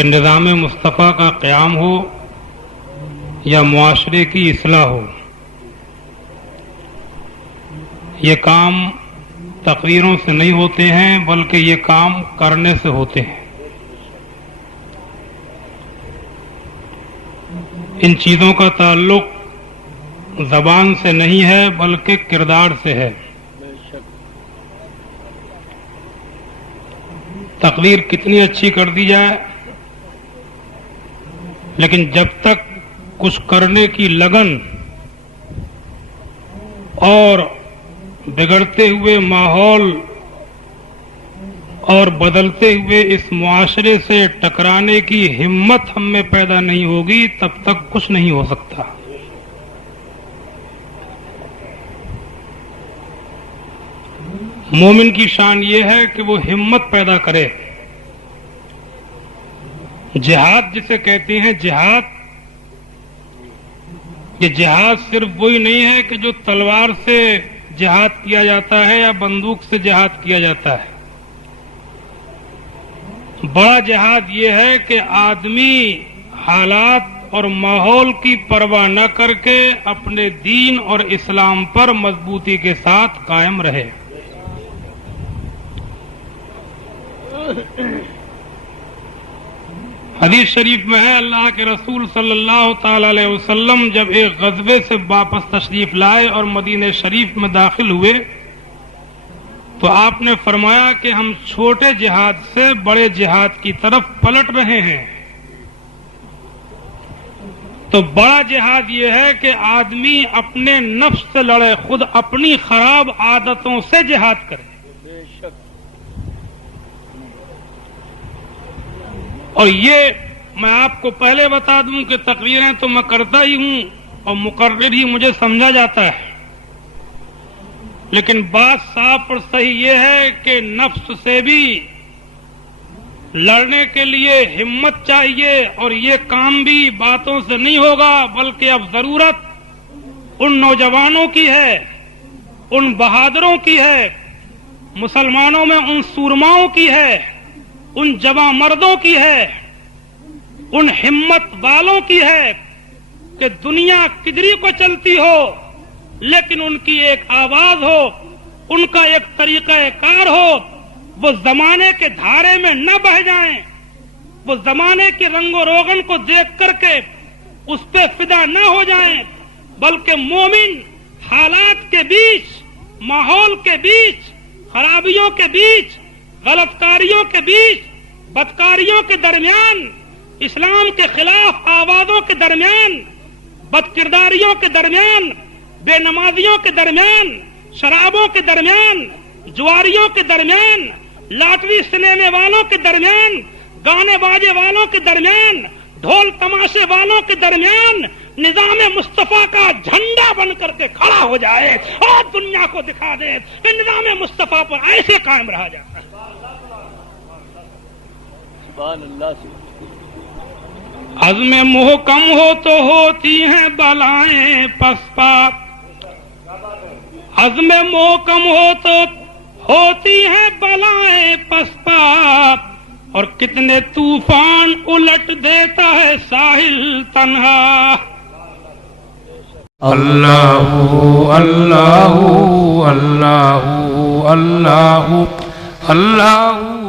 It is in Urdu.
کہ نظام مصطفیٰ کا قیام ہو یا معاشرے کی اصلاح ہو، یہ کام تقریروں سے نہیں ہوتے ہیں بلکہ یہ کام کرنے سے ہوتے ہیں۔ ان چیزوں کا تعلق زبان سے نہیں ہے بلکہ کردار سے ہے۔ تقریر کتنی اچھی کر دی جائے لیکن جب تک کچھ کرنے کی لگن اور بگڑتے ہوئے ماحول اور بدلتے ہوئے اس معاشرے سے ٹکرانے کی ہمت ہم میں پیدا نہیں ہوگی تب تک کچھ نہیں ہو سکتا۔ مومن کی شان یہ ہے کہ وہ ہمت پیدا کرے۔ جہاد جسے کہتے ہیں جہاد، یہ جہاد صرف وہی نہیں ہے کہ جو تلوار سے جہاد کیا جاتا ہے یا بندوق سے جہاد کیا جاتا ہے۔ بڑا جہاد یہ ہے کہ آدمی حالات اور ماحول کی پرواہ نہ کر کے اپنے دین اور اسلام پر مضبوطی کے ساتھ قائم رہے۔ حدیث شریف میں ہے اللہ کے رسول صلی اللہ تعالی علیہ وسلم جب ایک غزوے سے واپس تشریف لائے اور مدینہ شریف میں داخل ہوئے تو آپ نے فرمایا کہ ہم چھوٹے جہاد سے بڑے جہاد کی طرف پلٹ رہے ہیں۔ تو بڑا جہاد یہ ہے کہ آدمی اپنے نفس سے لڑے، خود اپنی خراب عادتوں سے جہاد کرے۔ اور یہ میں آپ کو پہلے بتا دوں کہ تقریریں تو میں کرتا ہی ہوں اور مقرر ہی مجھے سمجھا جاتا ہے، لیکن بات صاف اور صحیح یہ ہے کہ نفس سے بھی لڑنے کے لیے ہمت چاہیے، اور یہ کام بھی باتوں سے نہیں ہوگا بلکہ اب ضرورت ان نوجوانوں کی ہے، ان بہادروں کی ہے، مسلمانوں میں ان سورماؤں کی ہے، ان جواں مردوں کی ہے، ان ہمت والوں کی ہے کہ دنیا کدری کو چلتی ہو لیکن ان کی ایک آواز ہو، ان کا ایک طریقہ کار ہو، وہ زمانے کے دھارے میں نہ بہ جائیں، وہ زمانے کے رنگ و روغن کو دیکھ کر کے اس پہ فدا نہ ہو جائیں، بلکہ مومن حالات کے بیچ، ماحول کے بیچ، خرابیوں کے بیچ، غلط کاریوں کے بیچ، بدکاریوں کے درمیان، اسلام کے خلاف آوازوں کے درمیان، بد کرداریوں کے درمیان، بے نمازیوں کے درمیان، شرابوں کے درمیان، جواریوں کے درمیان، لاٹری سنینے والوں کے درمیان، گانے باجے والوں کے درمیان، ڈھول تماشے والوں کے درمیان نظام مصطفیٰ کا جھنڈا بن کر کے کھڑا ہو جائے اور دنیا کو دکھا دے کہ نظام مصطفیٰ پر ایسے قائم رہا جاتا ہے۔ سبحان اللہ۔ عزم محکم ہو تو ہوتی ہیں بلائیں پسپا، عزم محکم ہو تو ہوتی ہیں بلائیں پسپا، اور کتنے طوفان الٹ دیتا ہے ساحل تنہا۔ اللہ اللہ اللہ اللہ اللہ